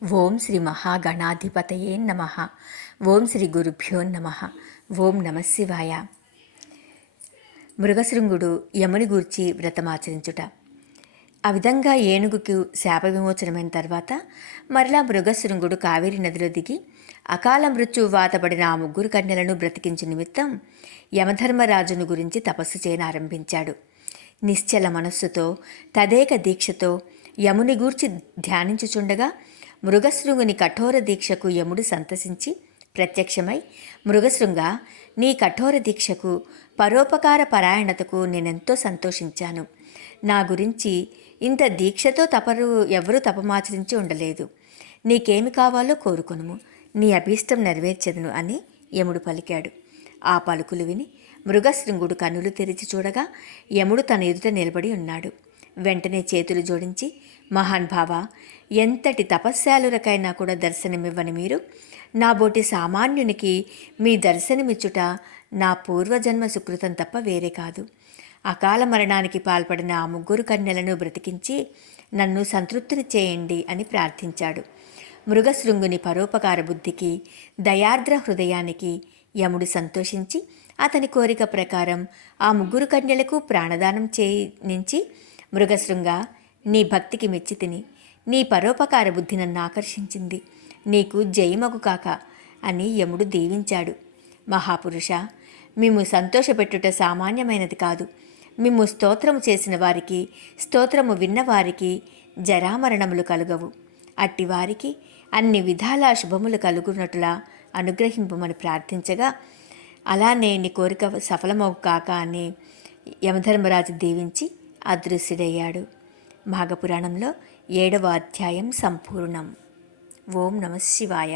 ఓం శ్రీ మహాగణాధిపతయే నమః. ఓం శ్రీ గురుభ్యో నమః. ఓం నమశివాయ. మృగశృంగుడు యముని గూర్చి వ్రతమాచరించుట. ఆ విధంగా ఏనుగుకు శాప విమోచనమైన తర్వాత మరలా మృగశృంగుడు కావేరి నదిలో దిగి అకాల మృత్యు వాతపడిన ఆ ముగ్గురు కన్యలను బ్రతికించు నిమిత్తం యమధర్మరాజును గురించి తపస్సు చేయనారంభించాడు. నిశ్చల మనస్సుతో తదేక దీక్షతో యముని గూర్చి ధ్యానించుచుండగా మృగశృంగుని కఠోర దీక్షకు యముడు సంతసించి ప్రత్యక్షమై, మృగశృంగ, నీ కఠోర దీక్షకు పరోపకార పరాయణతకు నేనెంతో సంతోషించాను. నా గురించి ఇంత దీక్షతో ఎవరూ తపమాచరించి ఉండలేదు. నీకేమి కావాలో కోరుకొనుము, నీ అభీష్టం నెరవేర్చెదను అని యముడు పలికాడు. ఆ పలుకులు విని మృగశృంగుడు కన్నులు తెరిచి చూడగా యముడు తన ఎదుట నిలబడి ఉన్నాడు. వెంటనే చేతులు జోడించి, మహాన్భావ, ఎంతటి తపస్శాలురకైనా కూడా దర్శనమివ్వని మీరు నాబోటి సామాన్యునికి మీ దర్శనమిచ్చుట నా పూర్వజన్మ సుకృతం తప్ప వేరే కాదు. అకాల మరణానికి పాల్పడిన ఆ ముగ్గురు కన్యలను బ్రతికించి నన్ను సంతృప్తిని చేయండి అని ప్రార్థించాడు. మృగశృంగుని పరోపకార బుద్ధికి, దయార్ద్ర హృదయానికి యముడు సంతోషించి అతని కోరిక ప్రకారం ఆ ముగ్గురు కన్యలకు ప్రాణదానం చేయించి, మృగశృంగ, నీ భక్తికి మెచ్చి తిని, నీ పరోపకార బుద్ధి నన్ను ఆకర్షించింది, నీకు జయమగు కాక అని యముడు దీవించాడు. మహాపురుష, మిమ్ము సంతోషపెట్టుట సామాన్యమైనది కాదు. మిమ్ము స్తోత్రము చేసిన వారికి, స్తోత్రము విన్నవారికి జరామరణములు కలుగవు. అట్టివారికి అన్ని విధాల శుభములు కలుగునట్లా అనుగ్రహింపమని ప్రార్థించగా, అలానే నీ కోరిక సఫలమవు కాక అని యమధర్మరాజు దీవించి అదృశ్యుడయ్యాడు. మాఘపురాణంలో 7వ అధ్యాయం సంపూర్ణం. ఓం నమః శివాయ.